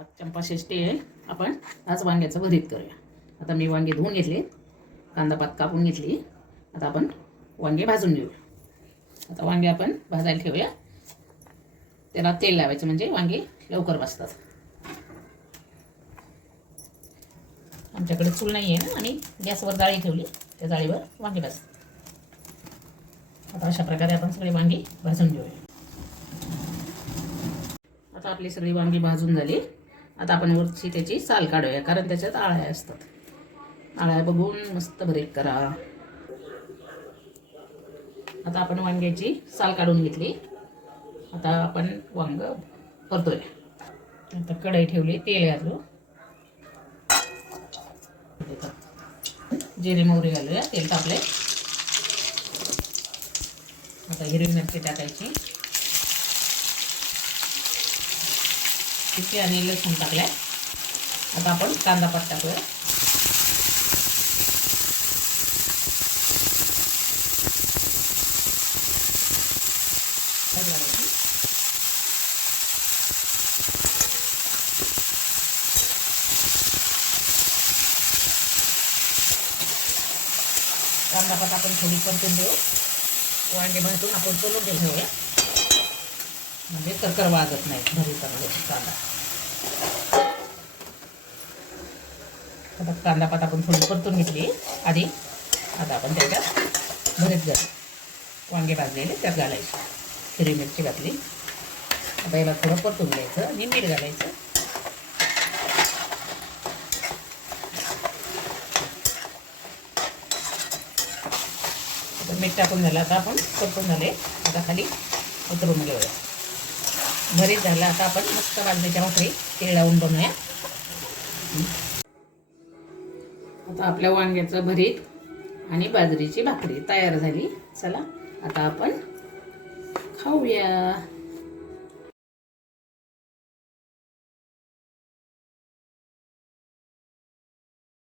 हा चंपाषष्ठी आहे. आपण आज वांग्याचं भरीत करूया. आता मी वांगे धुवून घेतले, कांदा पात कापून घेतली. आता आपण वांगे भाजून घेऊया. आता वांगे आपण भाजायला ठेवूया. त्याला तेल लावायचं म्हणजे वांगे लवकर भाजतात. आमच्याकडे चूल नाही आहे ना, आणि गॅसवर जाळी ठेवली, त्या जाळीवर वांगे भाजतात. आता अशा प्रकारे आपण सगळे वांगी भाजून घेऊया. आता आपली सगळी वांगी भाजून झाली. आता आपण वरची त्याची साल काढूया, कारण त्याच्यात आळ्या असतात. आळ्या बघून मस्त भरीत करा. आता आपण वांग्याची साल काढून घेतली. आता आपण वांग परतूया. आता कढई ठेवली, तेल घालू, जिरे मोहरी घालूया. तेल तापले. आता हिरवी मिरची टाकायची, आणि लसूण टाकल्या. आता आपण कांदा पात टाकूया. कांदा पात आपण थोडी परतून देऊ. वांगे भाजून आपण सोलून घेऊया, म्हणजे करकर वाजत नाही भरीत कांदा. आता कांदा पात आपण थोडी परतून घेतली आधी. आता आपण त्याच्यात भरीत घालू. वांगे भाजलेले त्यात घालायचे. हिरवी मिरची घातली. आता याला थोडं परतून घ्यायचं आणि मीठ घालायचं. आता मीठ टाकून झालं. आता आपण परतून झाले. आता खाली उतरून घेऊया. भरीत झालं. आता आपण मस्त बाजरीच्या भाकरी तेल लावून बनवूया. आता आपल्या वांग्याचं भरीत आणि बाजरीची भाकरी तयार झाली. चला आता आपण खाऊया.